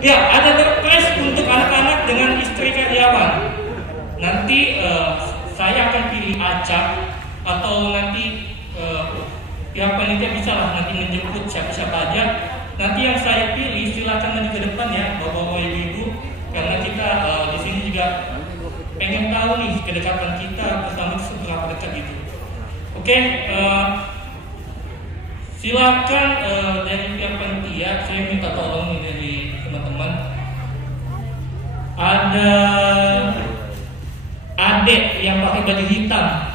Ya, ada surprise untuk anak-anak dengan istri karyawan. Nanti saya akan pilih acak atau nanti pihak panitia bisa lah nanti menjemput siapa-siapa aja. Nanti yang saya pilih silakan maju ke depan ya, bapak-bapak, ibu-ibu, karena kita di sini juga pengen tahu nih kedekatan kita bersama seberapa dekat gitu. Oke, silakan dari pihak panitia saya minta tolong nih dari teman-teman. Ada adek yang pakai baju hitam.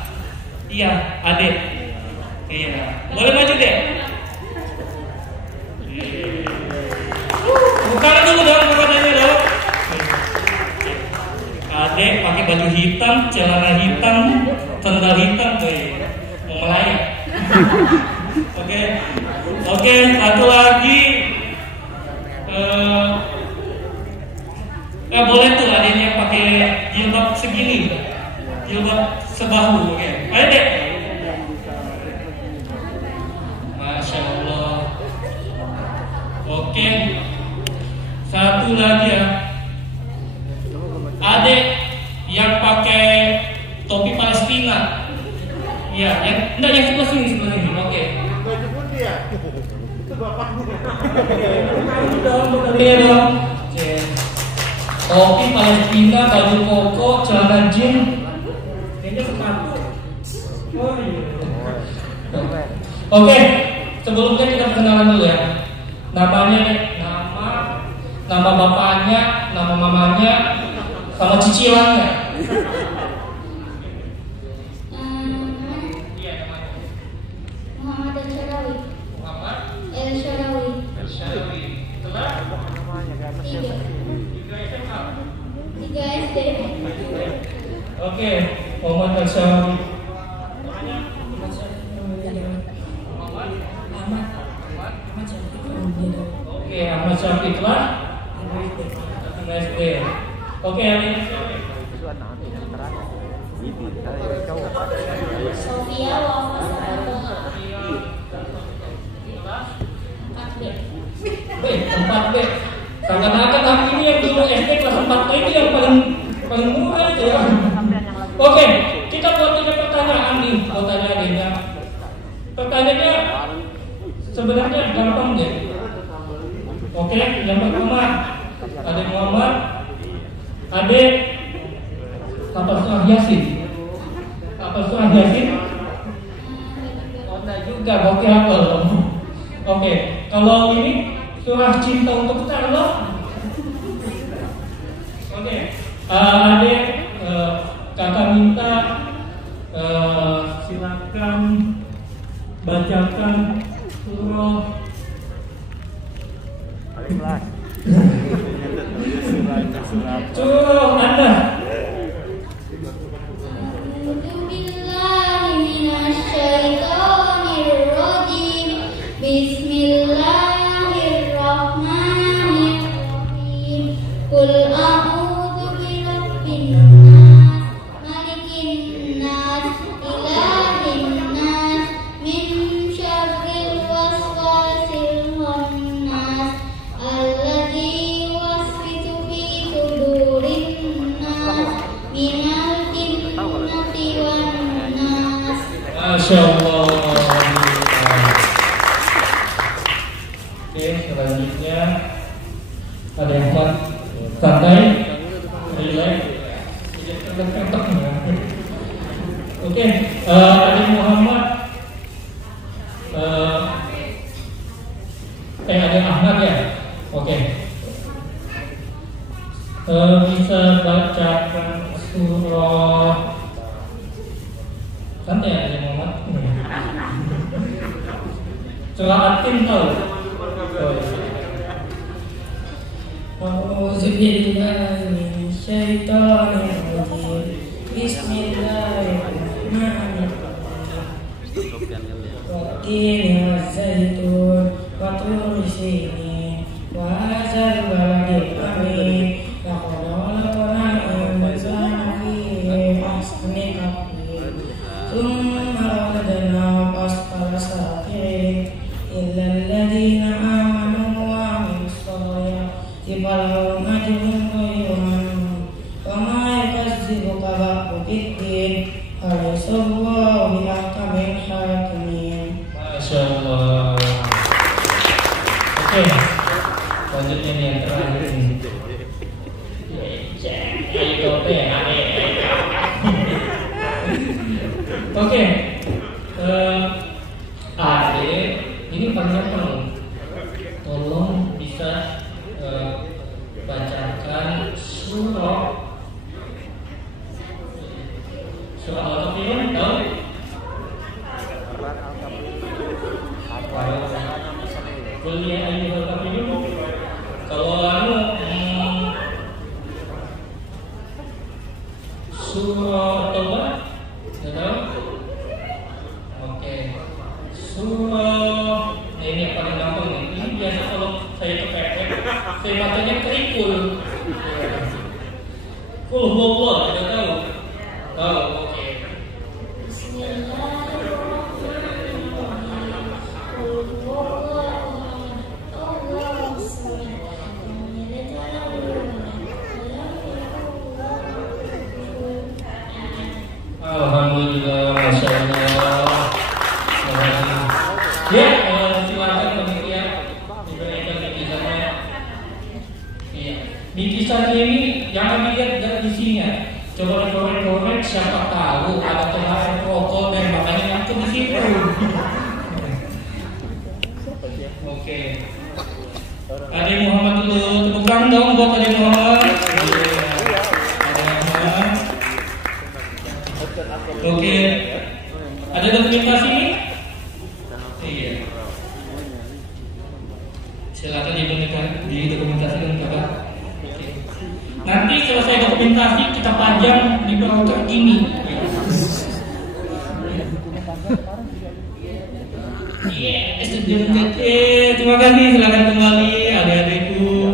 Iya, adek. Iya, boleh maju deh. Bukan dulu dong, bukannya dong. Adek pakai baju hitam, celana hitam, sandal hitam, mau melayang. Oke, satu lagi. Boleh tuh adanya yang pakai jilbab segini, jilbab sebahu. Oke, ayo deh. Masya Allah. Oke, satu lagi ya. Adek yang pakai topi Palestina. Iya, yang sebelah sini. Oke. Baju putih ya? Itu bapakmu. Iya dong. Topi Palestina, baju koko, celana jeans, kayaknya sepatu. Oh iya. Oke, sebelumnya kita perkenalan dulu ya. Namanya, nama bapaknya, nama mamanya, sama cicilannya. Muhammad El-Sharawi. Muhammad El-Sharawi. El-Sharawi. Setelah 3 SD. Oke, Muhammad El-Sharawi. Oke, Ahmad Syafiq lah. SD. Oke, yang ini Sofia Wafa Saratoga. 4B. Seakan-akan hari ini yang dulu SD kelas 4 ini yang paling murah itu ya. Oke, kita buat pertanyaan nih, buat tanya adiknya. Pertanyaannya sebenarnya gampang deh. Oke, yang pertama, adik Muhammad, adik hafal surah Yasin. Hafal surah Yasin? Oh, enggak juga, oke hafal. Oke, kalau ini surah cinta untuk kita Allah. Oke, adik kakak minta silakan bacakan surah surah Anda. Bismillahirrahmanirrahim. Qul a'udzu birabbin nas, malikin nas, ilahin nas, min syarril waswasil khannas, alladzi yuwaswisu fi sudurin nas, minal jinnati wan nas. Masya Allah. Oke, selanjutnya ada yang kuat, santai, relax, ketek-ketek ya. Oke, ada Muhammad, ada Ahmad ya. Oke, bisa bacakan surah santai ya, ada Muhammad. Surah At-Tin tahu? A'udzu billahi minasyaitonir rajim. Bismillahirrahmanirrahim. Wattini waz-zaitun wa turi sinin wa hadzal baladil amin. Laqad khalaqnal insana fi ahsani taqwim. Tsumma radadnahu asfala safilin illa alladhina amanu wa amilus solihati Tifal majmun qayyuman wa ma yakazzibuka ba'du biddin alaysallahu bi ahkamil hakimin. Masya Allah. Oke, selanjutnya nih yang terakhir ini. Oke, Ade, ini panjang. Tolong bisa bacakan surah Al-Kafirun, tahu? Kuliah ayyuhal kafirun. Kalau surah Taubah, tahu? Oke. Surah ini yang paling gampang nih. Ini biasa kalau saya kepepet, saya bacanya kerikul. Kulhuwallah, tidak tahu? Tahu, oke. Alhamdulillah, Masya Allah. Ya, silakan panitia diberikan bingkisannya. Iya, bingkisannya ini jangan dilihat dari isinya. Coba korek-korek, siapa tahu ada telahan rokok dan makanya nyangkut di situ. Oke. Ade Muhammad dulu, tepuk tangan dong buat Ade Muhammad. Oke. Ada dokumentasi ini? Iya. Silakan didokumentasikan Bapak. Nanti selesai dokumentasi kita pajang di proker ini. Terima kasih. Silakan kembali adik-adikku.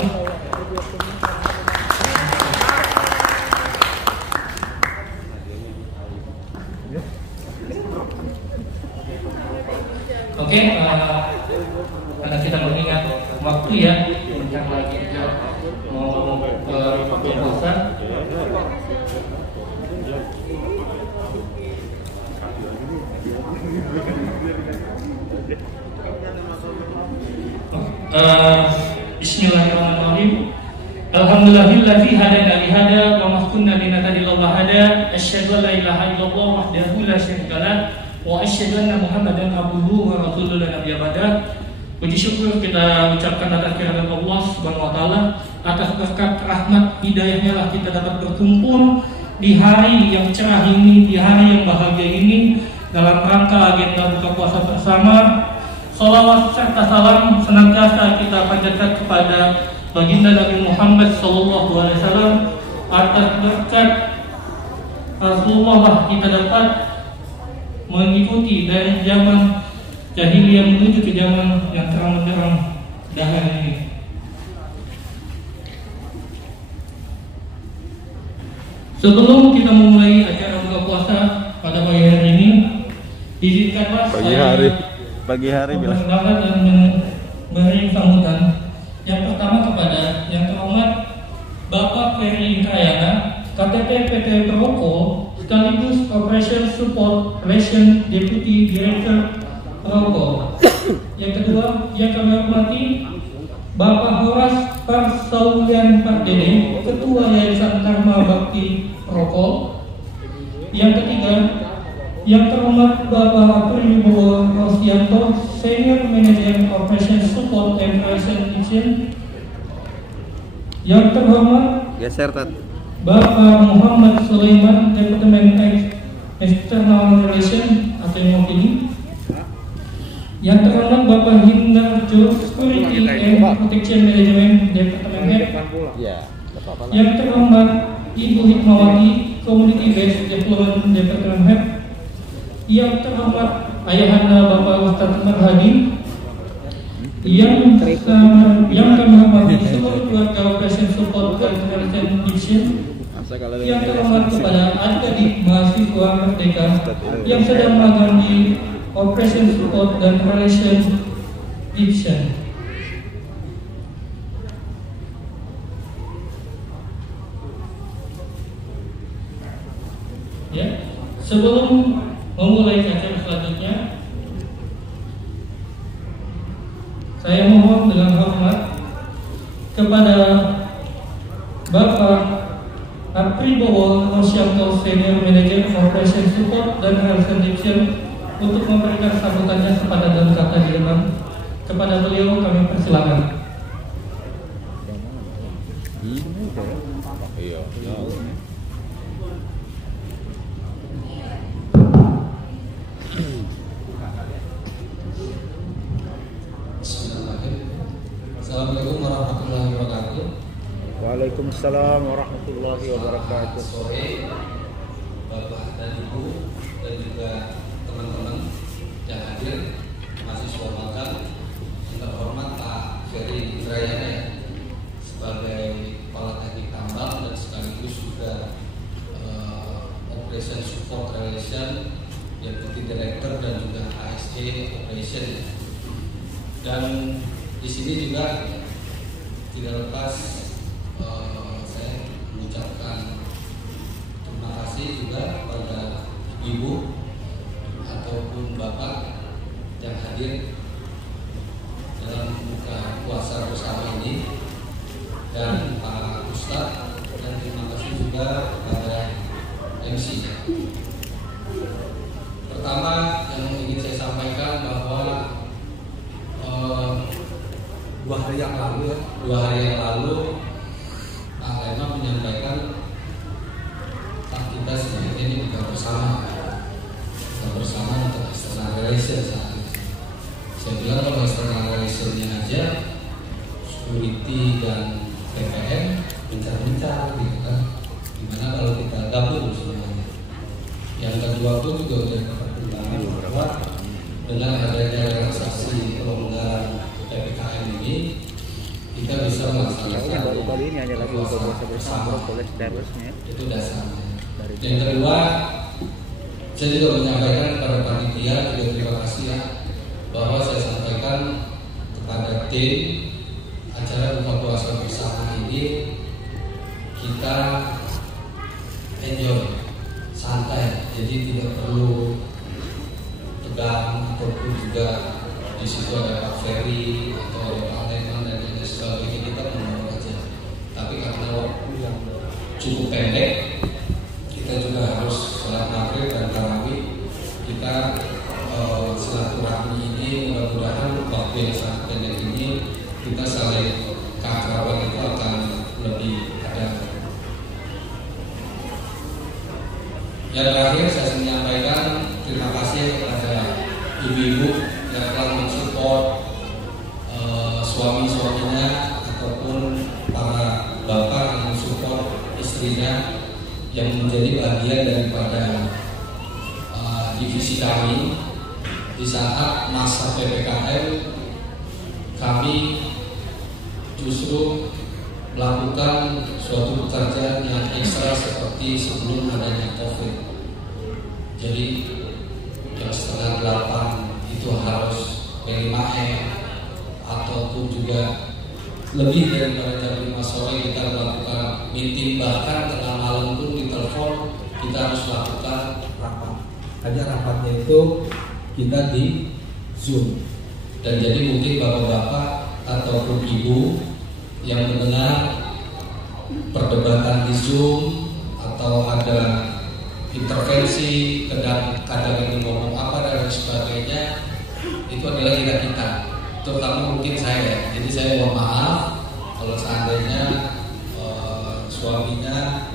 Oke, karena kita mengingat waktu ya, bentar lagi kita mau ke puasa. Bismillahirrahmanirrahim. Alhamdulillahilladzi hadana li hada wa ma kunna linahtadiya laula hada. Asyhadu an la ilaha illallah wahdahu la syarika lah wa asyhadu anna Muhammadan abduhu wa rasuluhu la nabiyya ba'da. Puji syukur kita ucapkan atas kehadiran Allah Subhanahu wa taala, atas berkat rahmat hidayahnya lah kita dapat berkumpul di hari yang cerah ini, di hari yang bahagia ini dalam rangka agenda buka puasa bersama. Salawat serta salam senantiasa kita panjatkan kepada baginda Nabi Muhammad SAW. Atas berkat Rasulullah lah kita dapat mengikuti dari zaman jahiliyah menuju ke zaman yang terang benderang dahar ini. Sebelum kita memulai acara buka puasa pada pagi hari ini, izinkanlah pagi hari bilang dan memberi sambutan. Yang pertama kepada yang terhormat Bapak Ferry Indrayana, KTP PT Proko sekaligus Operation Support Relation Deputy Director Proko. Yang kedua yang kami hormati Bapak Horas Parsaulian Pardede, Ketua Yayasan Karma Bakti Proko. Yang ketiga yang terhormat Bapak April Rosianto, Senior Manager Operation Support and Relation. Yang terhormat Bapak Muhammad Sulaiman, Departemen External Relation atau mewakili. Yang terhormat Bapak Hindar Jo, Security and Protection Management, Departemen Head. Yang terhormat Ibu Hikmawati, Community Based Development, Departemen Head. Yang terhormat Ayahanda Bapak Ustadz Marhadi, yang kami hormati seluruh keluarga Operation Support dan Relation Division. Yang terhormat kepada adik-adik mahasiswa Merdeka yang sedang magang di Operation Support dan Relation Division. Ya, sebelum memulai acara selanjutnya, saya mohon dengan hormat kepada Bapak Apribowo Rosyanto Senior Manager Operation Support dan Health Addiction untuk memberikan sambutannya kepada dan kata di depan. Kepada beliau kami persilakan. Assalamualaikum warahmatullahi wabarakatuh. Waalaikumsalam warahmatullahi wabarakatuh. Sore, Bapak dan Ibu dan juga teman-teman yang hadir, mahasiswa magang, yang terhormat Pak Ferry Indrayana sebagai Kepala Teknik Tambang dan sekaligus juga Operation Support Relation, Deputy Director dan juga ASE Operation. Dan di sini juga tidak lepas saya mengucapkan terima kasih juga kepada Ibu ataupun Bapak yang hadir dalam buka puasa bersama ini, dan Pak Ustadz, dan terima kasih juga kepada MC. Pertama yang ingin saya sampaikan bahwa 2 hari yang lalu Pak Lema menyampaikan kita sebenarnya ini bukan bersama untuk external relation saat ini. Saya bilang kalau external relationnya aja security dan PPM mencar-mencar gitu kan, gimana kalau kita gabung semuanya. Yang kedua pun juga udah pertimbangan bahwa dengan adanya relaksasi pelonggaran PPKM ini kita bisa melaksanakan baru-baru ini hanya lagi buka puasa bersama itu dasarnya. Yang kedua, saya juga menyampaikan kepada panitia juga terima kasih ya, bahwa saya sampaikan kepada tim acara buka puasa bersama ini kita enjoy, santai, jadi tidak perlu tegang ataupun juga di situ ada Pak Ferry atau ada Pak Leman dan lain sebagainya, kita menurut aja. Tapi karena waktu yang cukup pendek, kita juga harus sholat maghrib dan tarawih. Kita silaturahmi ini mudah-mudahan waktu yang sangat pendek ini kita saling keakraban itu akan lebih ada. Yang terakhir saya menyampaikan terima kasih kepada ibu-ibu yang telah mensupport suami-suaminya ataupun para bapak yang mensupport istrinya yang menjadi bagian daripada divisi kami di saat masa PPKM. Kami justru melakukan suatu pekerjaan yang ekstra seperti sebelum adanya COVID. Jadi jam 7:30 itu harus P5M ataupun juga lebih daripada jam 5 sore kita melakukan meeting, bahkan tengah malam pun ditelepon kita harus lakukan rapat. Hanya rapatnya itu kita di Zoom. Dan jadi mungkin bapak-bapak ataupun ibu yang mendengar perdebatan di Zoom atau ada intervensi, kadang ini ngomong apa dan lain sebagainya, itu adalah kita, terutama mungkin saya. Jadi saya mohon maaf kalau seandainya suaminya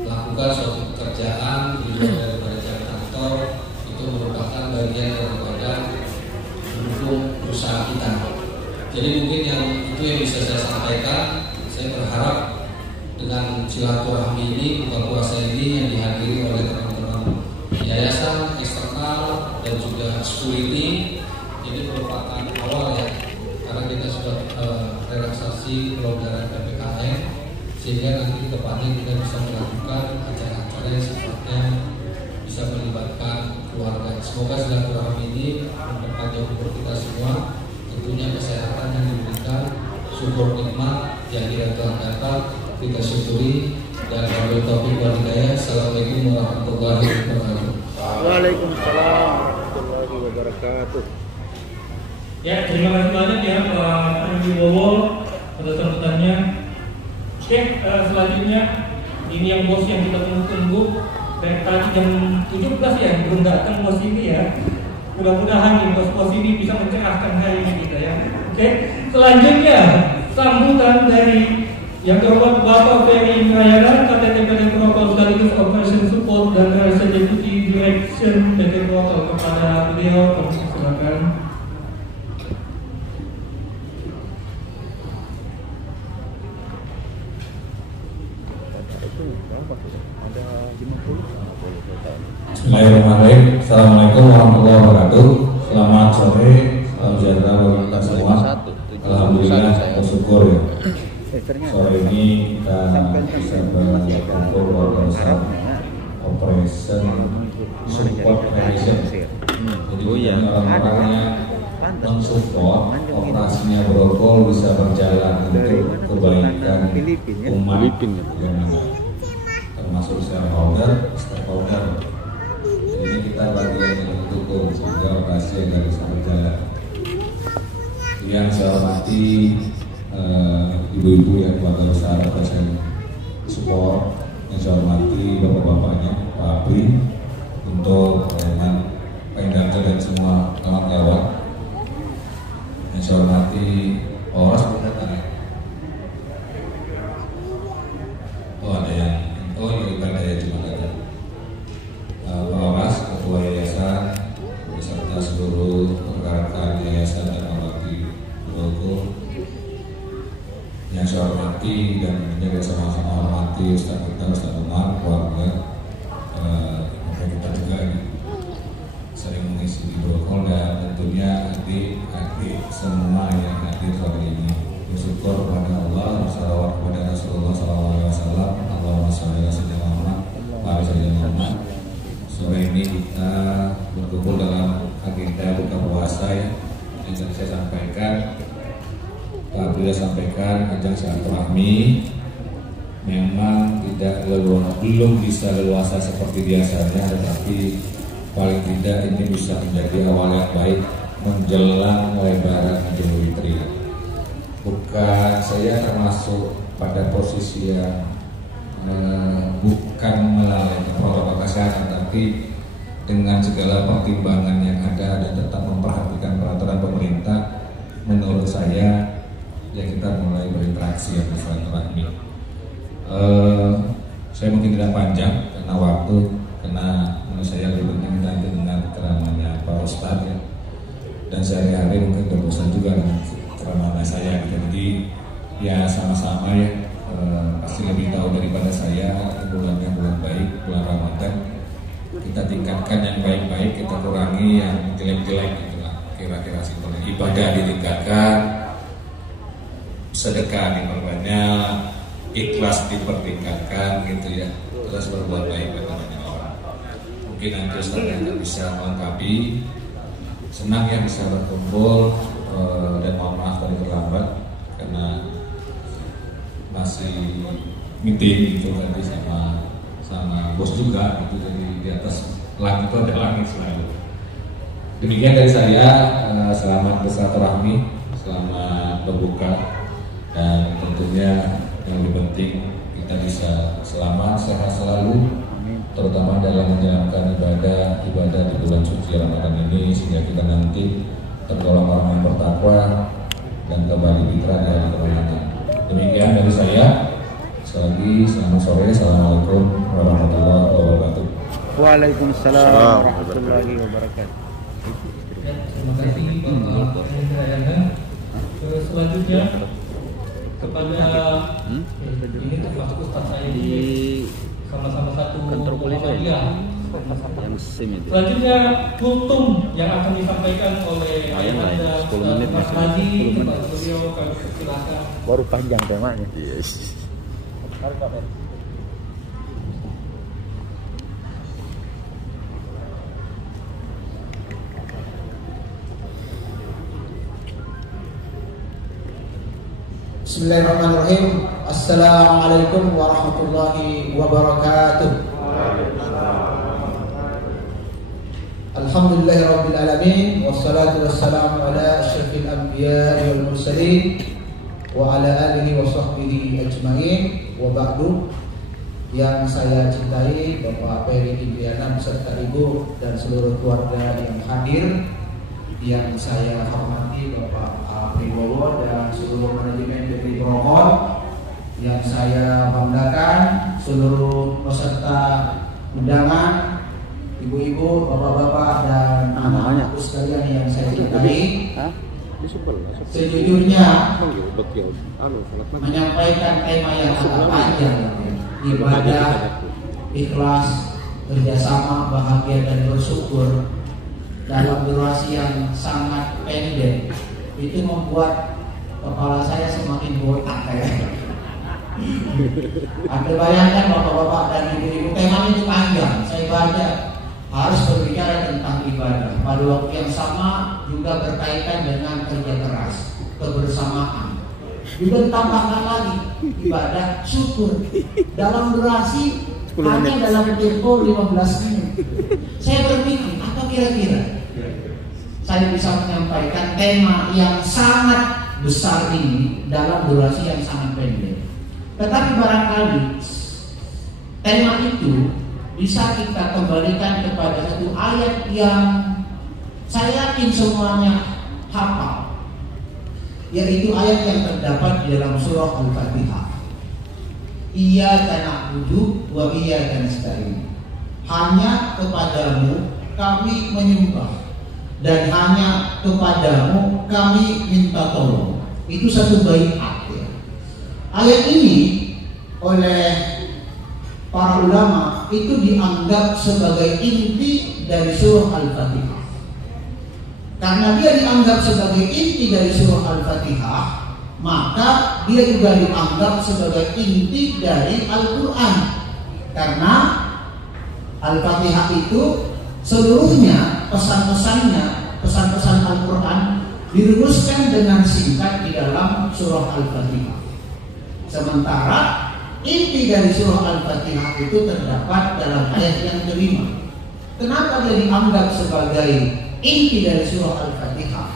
melakukan suatu pekerjaan di luar daripada jam kantor, itu merupakan bagian daripada mendukung usaha kita. Jadi mungkin yang itu yang bisa saya sampaikan. Saya berharap dengan silaturahmi ini, buka puasa ini yang dihadiri oleh teman-teman yayasan eksternal dan juga security, ini merupakan awal ya, karena kita sudah relaksasi pelonggaran PPKM, sehingga nanti depannya kita bisa melakukan acara-acara yang sifatnya bisa melibatkan keluarga. Semoga silaturahmi ini memperpanjang umur kita semua, tentunya kesehatan yang diberikan, syukur nikmat yang kita telah dapat kita syukuri, Dan wabillahi taufiq wal hidayah. Assalamualaikum warahmatullahi wabarakatuh. Waalaikumsalam warahmatullahi wabarakatuh. Ya, terima kasih banyak ya Pak Wibowo atas sambutannya. Oke, selanjutnya ini yang bos yang kita tunggu-tunggu dari tadi jam 17 ya belum datang bos ini ya. Mudah-mudahan nih bos ini bisa mencerahkan hari ini kita ya. Oke, selanjutnya sambutan dari yang terhormat Bapak Ferry Indrayana, KTT PT Protokol sekaligus Operation Support dan Research Deputy Direction PT Protokol. Kepada beliau, kami silakan. Bismillahirrahmanirrahim. Assalamualaikum warahmatullahi wabarakatuh. Selamat sore, salam sejahtera bagi kita semua. Alhamdulillah, bersyukur ya. Sore ini kita bisa berkumpul bersama Operation Support Revision. Jadi orang-orang yang mensupport operasinya Grogol bisa berjalan untuk kebaikan umat yang ada, termasuk stakeholder. Ini kita bagian yang mendukung sehingga operasi yang bisa berjalan. Yang saya hormati ibu-ibu yang keluarga besar Operation Support, yang saya hormati bapak-bapaknya, Pak Abri, untuk Pemda dan semua kawan-kawan. Yang saya hormati Polres Bogor. Ibadah ya cuma ada Polres, Ketua Yayasan beserta seluruh rekan-rekan Yayasan dan Mawati Grogol. Yang saya hormati dan menjaga sama-sama hormati Ustaz kita, Ustaz Umar, keluarga. Kita juga sering mengisi di Grogol dan tentunya adik-adik semua yang hadir hari ini. Bersyukur kepada Allah, bersalawat kepada Rasulullah SAW. Allahumma sholli ala sayyidina Muhammad wa ala sayyidina Muhammad. Sore ini kita berkumpul dalam agenda buka puasa ya. Yang saya sampaikan, Pak Abdullah sampaikan, ajang silaturahmi memang belum bisa leluasa seperti biasanya, tetapi paling tidak ini bisa menjadi awal yang baik menjelang Lebaran Idul Fitri. Bukan saya termasuk pada posisi yang bukan melalaikan protokol kesehatan, tapi dengan segala pertimbangan yang ada dan tetap memperhatikan peraturan pemerintah, menurut saya ya kita mulai berinteraksi yang bersilaturahmi. Saya mungkin tidak panjang karena waktu, karena menurut saya lebih penting kita dengar ceramahnya Pak Ustadz ya. Dan sehari-hari mungkin berbosan juga dengan ceramah saya, jadi ya sama-sama ya. Pasti lebih tahu daripada saya bulannya bulan baik, bulan Ramadan. Kita tingkatkan yang baik-baik, kita kurangi yang jelek-jelek itulah kira-kira simpelnya. Ibadah ditingkatkan, sedekah diperbanyak, ikhlas dipertingkatkan gitu ya. Terus berbuat baik pada banyak orang. Mungkin nanti Ustaz yang bisa melengkapi. Senang ya bisa berkumpul dan mohon maaf tadi terlambat karena masih meeting gitu tadi sama bos juga gitu, jadi di atas langit itu ada langit selalu. Demikian dari saya, selamat bersilaturahmi, selamat berbuka, dan tentunya yang lebih penting kita bisa selamat, sehat selalu, terutama dalam menjalankan ibadah di bulan suci Ramadan ini, sehingga kita nanti tergolong orang yang bertakwa dan kembali fitrah di hari Ramadan. Demikian dari saya. Sekali lagi selamat sore. Assalamualaikum warahmatullahi wabarakatuh. Waalaikumsalam warahmatullahi wabarakatuh. Terima kasih Bapak Indrayana. Selanjutnya kepada ini termasuk Ustaz saya di sama-sama satu kantor polisi Muhammadiyah. yang SIM itu. Selanjutnya kultum yang akan disampaikan oleh Ayahanda 10 menit Mas masih. Haji. 10 menit. Kepada beliau kami persilakan. Baru panjang temanya. Bismillahirrahmanirrahim. Assalamualaikum warahmatullahi wabarakatuh. Alhamdulillahirabbil alamin wassalatu wassalamu ala asyrafil anbiya'i wal mursalin wa ala alihi wa sahbihi ajmain wa ba'du. Yang saya cintai Bapak Peri Indriana beserta Ibu dan seluruh keluarga yang hadir, yang saya hormati Bapak Pribowo dan seluruh manajemen PT Prokon, yang saya banggakan seluruh peserta undangan, ibu-ibu, bapak-bapak dan anak-anakku sekalian yang saya cintai. Sejujurnya menyampaikan tema yang agak panjang, ibadah, ikhlas, kerjasama, bahagia dan bersyukur dalam durasi yang sangat pendek, itu membuat kepala saya semakin botak kayak. Anda bayangkan bapak-bapak dan ibu-ibu, temanya itu panjang. Saya baca harus berbicara tentang ibadah. Pada waktu yang sama juga berkaitan dengan kerja keras, kebersamaan. Juga tambahkan lagi ibadah syukur dalam durasi hanya dalam tempo 15 menit. Saya berpikir apa kira-kira saya bisa menyampaikan tema yang sangat besar ini dalam durasi yang sangat pendek. Tetapi barangkali tema itu bisa kita kembalikan kepada satu ayat yang saya yakin semuanya hafal, yaitu ayat yang terdapat di dalam surah Al-Fatihah. Iyyaka na'budu wa iyyaka nasta'in. Hanya kepadamu kami menyembah dan hanya kepadamu kami minta tolong. Itu satu baiat. Ayat ini oleh para ulama itu dianggap sebagai inti dari surah Al-Fatihah. Karena dia dianggap sebagai inti dari surah Al-Fatihah, maka dia juga dianggap sebagai inti dari Al-Quran. Karena Al-Fatihah itu seluruhnya pesan-pesannya, pesan-pesan Al-Quran dirumuskan dengan singkat di dalam surah Al-Fatihah. Sementara inti dari surah Al-Fatihah itu terdapat dalam ayat yang kelima. Kenapa dia dianggap sebagai inti dari surah Al-Fatihah?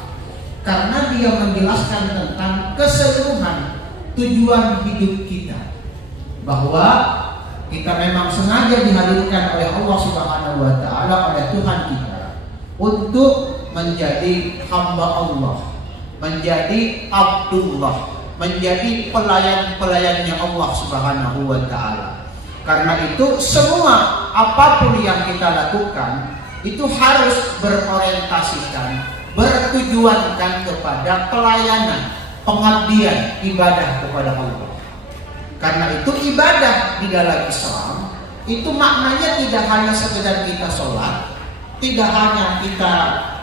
Karena dia menjelaskan tentang keseluruhan tujuan hidup kita, bahwa kita memang sengaja dihadirkan oleh Allah Subhanahu wa Ta'ala, oleh Tuhan kita, untuk menjadi hamba Allah, menjadi abdullah, menjadi pelayan-pelayannya Allah Subhanahu wa Ta'ala. Karena itu semua apapun yang kita lakukan itu harus berorientasikan, bertujuankan kepada pelayanan, pengabdian, ibadah kepada Allah. Karena itu ibadah di dalam Islam itu maknanya tidak hanya sekedar kita sholat, tidak hanya kita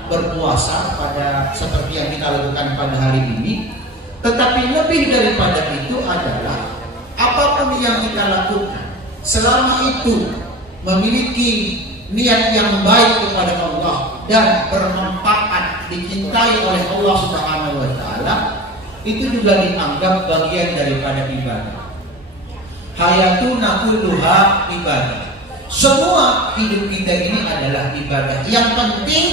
berpuasa pada seperti yang kita lakukan pada hari ini, tetapi lebih daripada itu adalah apapun yang kita lakukan, selama itu memiliki niat yang baik kepada Allah dan bermanfaat, dicintai oleh Allah Subhanahu wa Ta'ala, itu juga dianggap bagian daripada ibadah. Hayatuna kulluha ibadah. Semua hidup kita ini adalah ibadah. Yang penting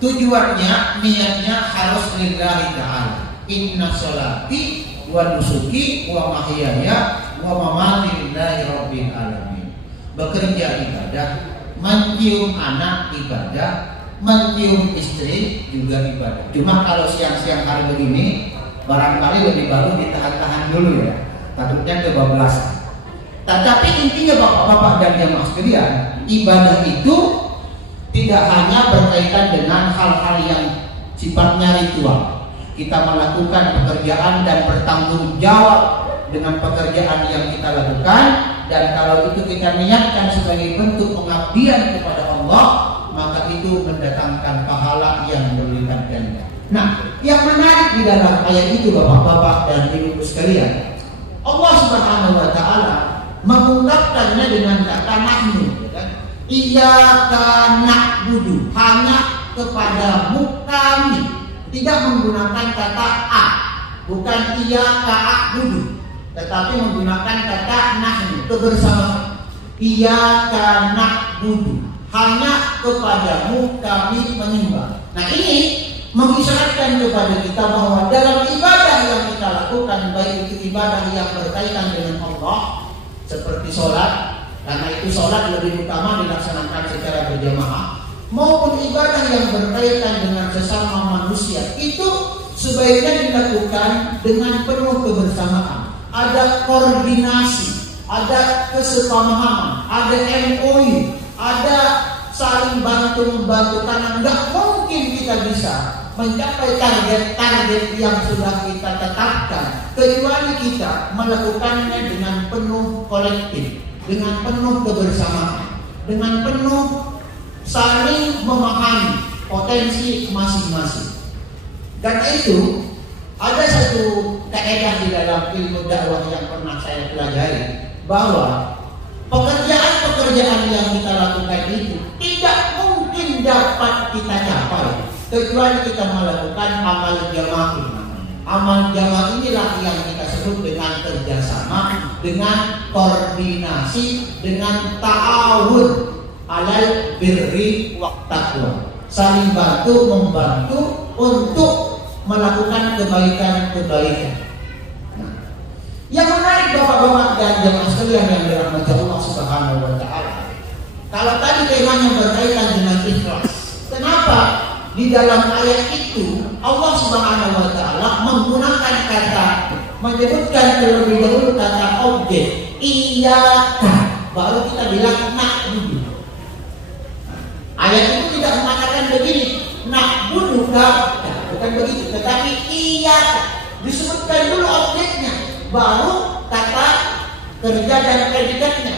tujuannya, niatnya harus lillahi ta'ala. Inna sholati wa nusuki wa mahyaya wa mamati lillahi rabbil alamin. Bekerja ibadah, mencium anak ibadah, mencium istri juga ibadah. Cuma kalau siang-siang hari begini, barangkali lebih bagus ditahan-tahan dulu ya, takutnya kebablasan. Tetapi intinya bapak-bapak dan jamaah sekalian, ibadah itu tidak hanya berkaitan dengan hal-hal yang sifatnya ritual. Kita melakukan pekerjaan dan bertanggung jawab dengan pekerjaan yang kita lakukan, dan kalau itu kita niatkan sebagai bentuk pengabdian kepada Allah, maka itu mendatangkan pahala yang berlipat ganda. Nah, yang menarik di dalam ayat itu bapak-bapak dan ibu sekalian, Allah Subhanahu wa Ta'ala mengungkapkannya dengan kata nahnu, iyyaka na'budu, hanya kepadamu kami. Tidak menggunakan kata a, bukan iyyaka a'budu, tetapi menggunakan kata nahnu, kebersamaan. Iyyaka na'budu, hanya kepadamu kami menyembah. Nah ini mengisyaratkan kepada kita bahwa dalam ibadah yang kita lakukan, baik itu ibadah yang berkaitan dengan Allah seperti sholat, karena itu sholat lebih utama dilaksanakan secara berjamaah, maupun ibadah yang berkaitan dengan sesama manusia, itu sebaiknya dilakukan dengan penuh kebersamaan. Ada koordinasi, ada kesepahaman, ada MOU, ada saling bantu-membantu, karena nggak mungkin kita bisa mencapai target-target yang sudah kita tetapkan kecuali kita melakukannya dengan penuh kolektif, dengan penuh kebersamaan, dengan penuh saling memahami potensi masing-masing. Karena itu ada satu kaidah di dalam ilmu dakwah yang pernah saya pelajari, bahwa pekerjaan-pekerjaan yang kita lakukan itu tidak mungkin dapat kita capai kecuali kita melakukan amal jamaah. Amal jamaah inilah yang kita sebut dengan kerjasama, dengan koordinasi, dengan ta'awun alal birri wa taqwa, saling bantu membantu untuk melakukan kebaikan-kebaikan. Nah, yang menarik bapak-bapak dan jemaah sekalian yang dirahmati Allah Subhanahu wa taala, kalau tadi temanya berkaitan dengan ikhlas, kenapa di dalam ayat itu Allah Subhanahu wa taala menggunakan kata, menyebutkan terlebih dahulu kata objek, iyyaka, baru kita bilang na'budu. Ayat itu tidak mengatakan begini, na'budu ka, bukan begitu, tetapi iyyaka, disebutkan dulu objeknya, baru kata kerja dan predikatnya.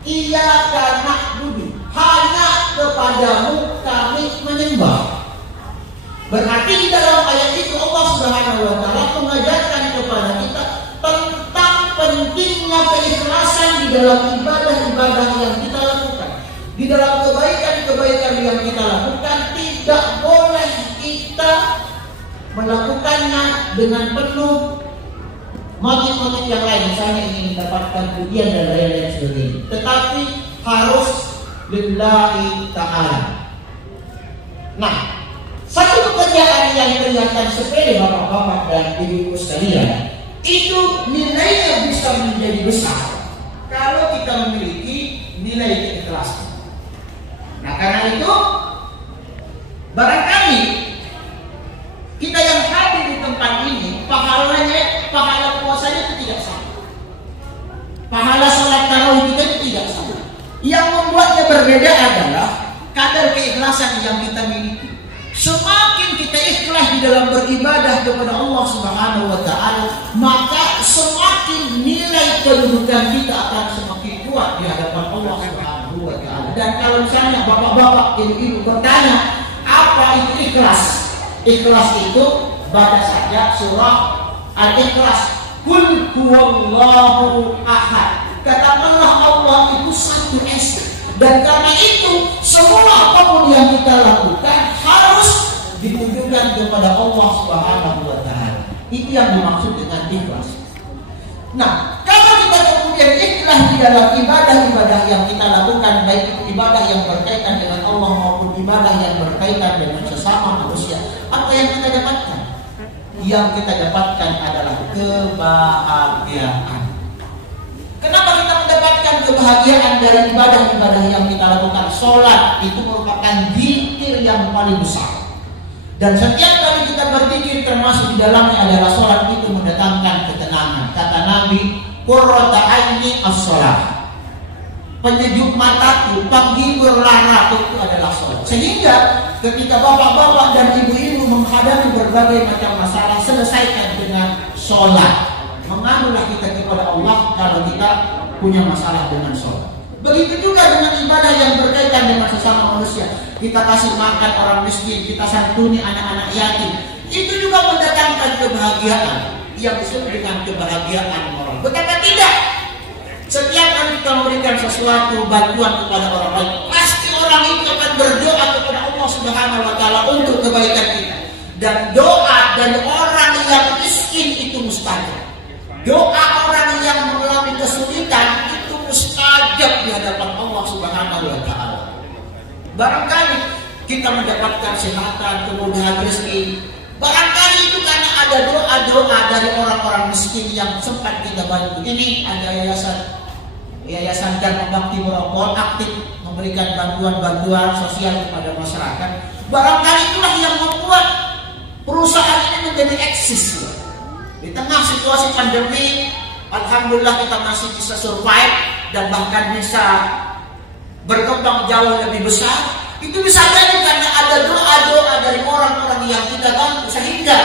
Iyyaka na'budu, hanya kepadamu kami menyembah. Berarti di dalam ayat itu Allah Subhanahu wa taala mengajarkan kepada kita tentang pentingnya keikhlasan di dalam ibadah-ibadah yang kita lakukan. Di dalam kebaikan-kebaikan yang kita lakukan, tidak boleh kita melakukannya dengan penuh motif-motif yang lain, misalnya ingin mendapatkan pujian dan lain-lain sebagainya, tetapi harus lillahi ta'ala. Nah, satu pekerjaan yang kelihatan sepele bapak-bapak dan ibu-ibu sekalian, itu nilainya bisa menjadi besar kalau kita memiliki nilai keikhlasan. Nah, karena itu barangkali kita yang hadir di tempat ini, pahala puasanya itu tidak sama, pahala sholat tarawih kita itu tidak sama. Yang membuatnya berbeda adalah kadar keikhlasan yang kita miliki. Semakin kita ikhlas di dalam beribadah kepada Allah Subhanahu wa taala, maka semakin nilai kedudukan kita akan semakin kuat di hadapan Allah Subhanahu wa taala. Dan kalau misalnya bapak-bapak, ibu-ibu bertanya, apa itu ikhlas? Ikhlas itu baca saja surah Al-Ikhlas. Qul huwallahu ahad. Katakanlah Allah itu satu esa. Dan karena itu semua apapun yang kita lakukan harus ditujukan kepada Allah Subhanahu wa taala. Itu yang dimaksud dengan ikhlas. Nah, kalau kita kemudian ikhlas di dalam ibadah-ibadah yang kita lakukan, baik itu ibadah yang berkaitan dengan Allah maupun ibadah yang berkaitan dengan sesama manusia, apa yang kita dapatkan? Yang kita dapatkan adalah kebahagiaan. Kenapa kita mendapatkan kebahagiaan dari ibadah-ibadah yang kita lakukan? Sholat itu merupakan zikir yang paling besar. Dan setiap kali kita berzikir, termasuk di dalamnya adalah sholat, itu mendatangkan ketenangan. Kata Nabi, qurrata aini as-sholat. Penyejuk mataku, penghibur laraku, itu adalah sholat. Sehingga ketika bapak-bapak dan ibu-ibu menghadapi berbagai macam masalah, selesaikan dengan sholat. Mengadulah kita kepada Allah kalau kita punya masalah dengan sholat. Begitu juga dengan ibadah yang berkaitan dengan sesama manusia. Kita kasih makan orang miskin, kita santuni anak-anak yatim. Itu juga mendatangkan kebahagiaan yang disebut dengan kebahagiaan moral. Betapa tidak? Setiap kali kita memberikan sesuatu bantuan kepada orang lain, pasti orang itu akan berdoa kepada Allah Subhanahu wa taala untuk kebaikan kita. Dan doa dari orang yang miskin itu mustajab. Doa orang hadapan Allah Subhanahu wa Ta'ala. Barangkali kita mendapatkan kesehatan, kemudahan rezeki. Barangkali itu karena ada doa-doa dari orang-orang miskin yang sempat kita bantu. Ini ada yayasan Dharma Bakti Morogol aktif memberikan bantuan-bantuan sosial kepada masyarakat. Barangkali itulah yang membuat perusahaan ini menjadi eksis. Di tengah situasi pandemi, alhamdulillah kita masih bisa survive dan bahkan bisa berkembang jauh lebih besar. Itu bisa jadi karena ada doa-doa dari orang-orang yang kita bantu, sehingga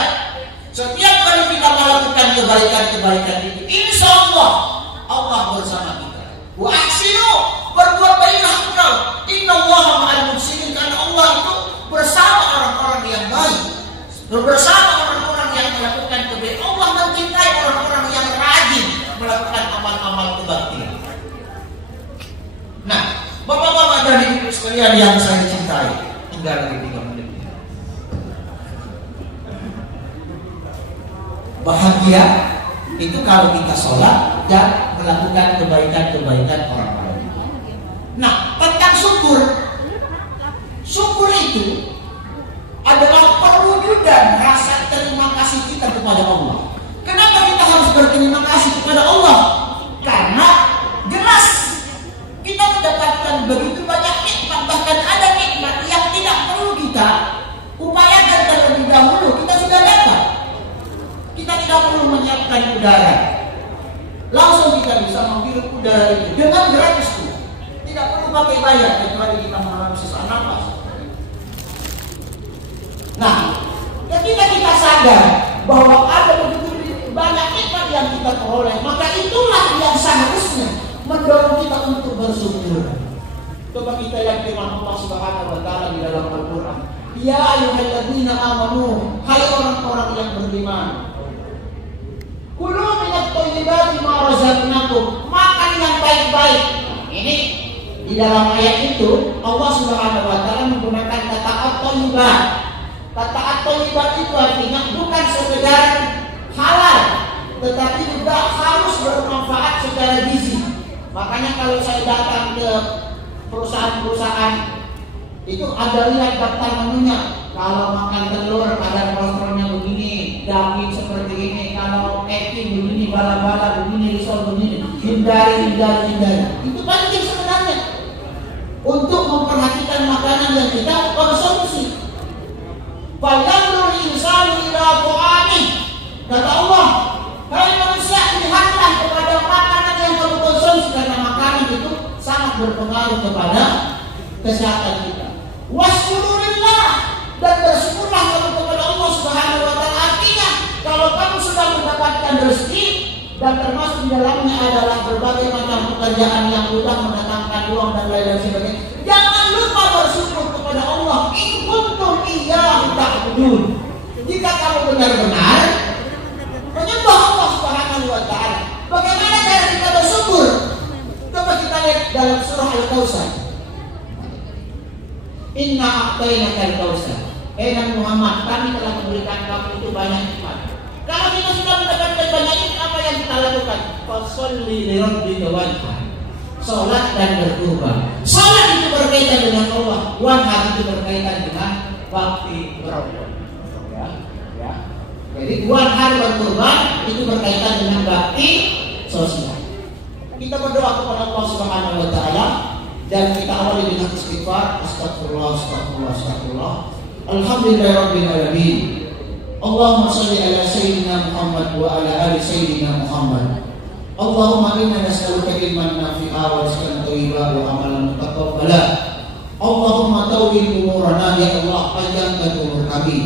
setiap kali kita melakukan kebaikan-kebaikan itu, insya Allah bersama kita. Wa ahsinu, berbuat baiklah engkau. Innallaha ma'al muhsinin, karena Allah itu bersama orang-orang yang baik, bersama orang-orang yang melakukan kebaikan. Allah mencintai orang-orang yang rajin melakukan amal-amal kebaktian. Nah, bapak-bapak dan ibu sekalian yang saya cintai, tinggal lagi 3 menit. Bahagia itu kalau kita sholat dan melakukan kebaikan-kebaikan orang lain. Nah, tentang syukur itu adalah perwujudan rasa terima kasih kita kepada Allah. Kenapa kita harus berterima kasih kepada Allah? Karena jelas kita mendapatkan begitu banyak nikmat, bahkan ada nikmat yang tidak perlu kita upayakan terlebih dahulu, kita sudah dapat. Kita tidak perlu menyiapkan udara, langsung kita bisa menghirup udara itu dengan gratis itu. Tidak perlu pakai bayar kecuali kita mengalami sesak nafas. Nah, ketika kita sadar bahwa ada begitu banyak nikmat yang kita peroleh, maka itulah yang seharusnya mendorong kita untuk bersyukur. Coba kita lihat firman Allah Subhanahu wa Ta'ala di dalam Al-Quran. Ya ayyuhalladzina amanu, hai orang-orang yang beriman, kulu minat thayyibati ma razaqnakum, makan yang baik-baik. Ini di dalam ayat itu Allah Subhanahu wa Ta'ala menggunakan kata at-thayyibat. Kata at-thayyibat itu artinya bukan sekedar halal, tetapi juga harus bermanfaat secara gizi. Makanya kalau saya datang ke perusahaan-perusahaan itu ada lihat daftar menunya. Kalau makan telur kadar kolesterolnya begini, daging seperti ini, kalau eki begini, bala-bala begini, risol begini, hindari. Itu penting sebenarnya untuk memperhatikan makanan yang kita konsumsi. Falyanzur insanu ila ta'amih. Kata Allah, hai manusia, lihatlah kepada makanan yang kamu konsumsi, karena makanan itu sangat berpengaruh kepada kesehatan kita. Waskurulillah, dan bersyukurlah kamu kepada Allah Subhanahu wa Ta'ala. Artinya kalau kamu sudah mendapatkan rezeki dan termasuk di dalamnya adalah berbagai macam pekerjaan yang sudah mendatangkan uang dan lain-lain sebagainya, jangan lupa bersyukur kepada Allah. In kuntum iyyahu ta'budun. Jika kamu benar-benar menyembah Allah Subhanahu wa Ta'ala, bagaimana cara kita bersyukur? Coba kita lihat dalam surah Al-Kautsar. Inna a'tainaka al-Kautsar. Nabi Muhammad, kami telah memberikan kamu itu banyak nikmat. Kalau kita sudah mendapatkan banyak nikmat, apa yang kita lakukan? Fasholli li rabbika wanhar. Salat dan berkurban. Salat itu berkaitan dengan Allah, wanhar itu berkaitan dengan bakti berkorban. Ya. Jadi wanhar berkurban itu berkaitan dengan bakti sosial. Kita berdoa kepada Allah Subhanahu wa Ta'ala dan kita awali dengan istighfar. Astagfirullah. Alhamdulillahirabbil alamin. Allahumma shalli ala sayyidina Muhammad wa ala ali sayyidina Muhammad. Allahumma inna nas'aluka ilman nafi'a wa rizqan thayyiban wa amalan mutaqabbala. Allahumma tawwil umurana, ya Allah, panjangkan umur kami.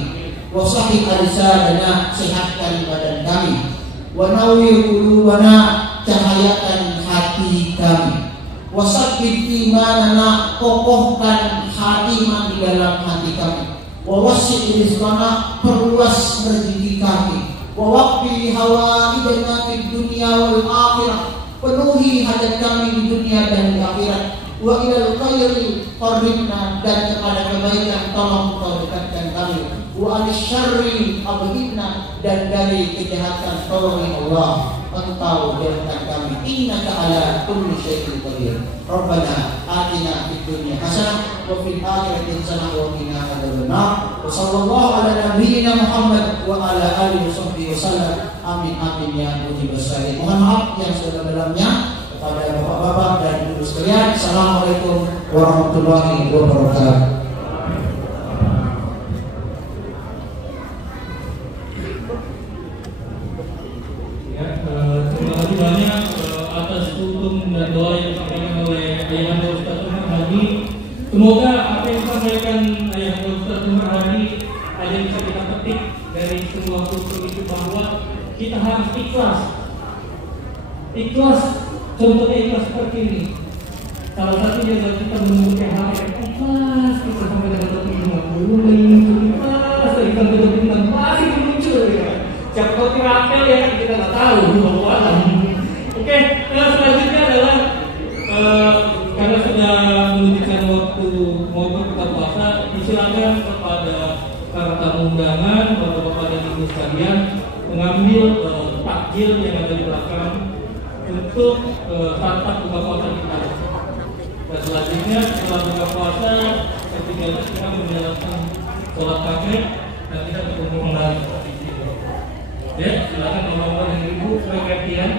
Wa sahih lisanana, sehatkan badan kami. Wa nawwir qulubana, cahayakan hati kami. Wa sabbit imanana, kokohkan iman di dalam hati kami. Wa wasi' rizqana, perluas rezeki kami. Wa waqfi hawaidana fid dunya wal akhirah, penuhi hajat kami di dunia dan di akhirat. Wa ilal khairi qarribna, dan kepada kebaikan tolong kau dekatkan kami. Wa anis syarri abghidna, dan dari kejahatan tolong Allah. Engkau jadikan kami innaka ala kulli syai'in qadir. Rabbana atina fid dunya hasanah wa fil akhirati hasanah wa qina adzabannar. Wa sallallahu ala nabiyyina Muhammad wa ala alihi washabbihi wasallam. Amin amin ya mujibas salihin. Mohon maaf yang sedalam-dalamnya kepada bapak-bapak dan ibu sekalian. Assalamualaikum warahmatullahi wabarakatuh. Terima kasih banyak atas tutur dan doa yang disampaikan oleh Ayahanda Ustaz Umar Hadi. Semoga apa yang disampaikan Ayahanda Ustaz Umar Hadi ada yang bisa kita petik dari semua tutur itu, bahwa kita harus ikhlas. Ikhlas, contohnya ikhlas seperti ini. Salah satunya adalah kita menunggu hal yang ikhlas. Kita sampai dengan satu ikhlas dulu, ikhlas, ikhlas betul-betul masih muncul ya. Siapa tahu tirapel ya kan, kita nggak tahu. Oke, selanjutnya adalah karena sudah menunjukkan waktu mau berbuka puasa, disilakan kepada para tamu undangan, bapak-bapak dan ibu sekalian mengambil takjil yang ada di belakang untuk santap buka puasa kita. Dan selanjutnya setelah buka puasa, ketika kita menjalankan sholat maghrib dan kita berkumpul lagi. Ya, silakan bapak-bapak dan ibu perhatian.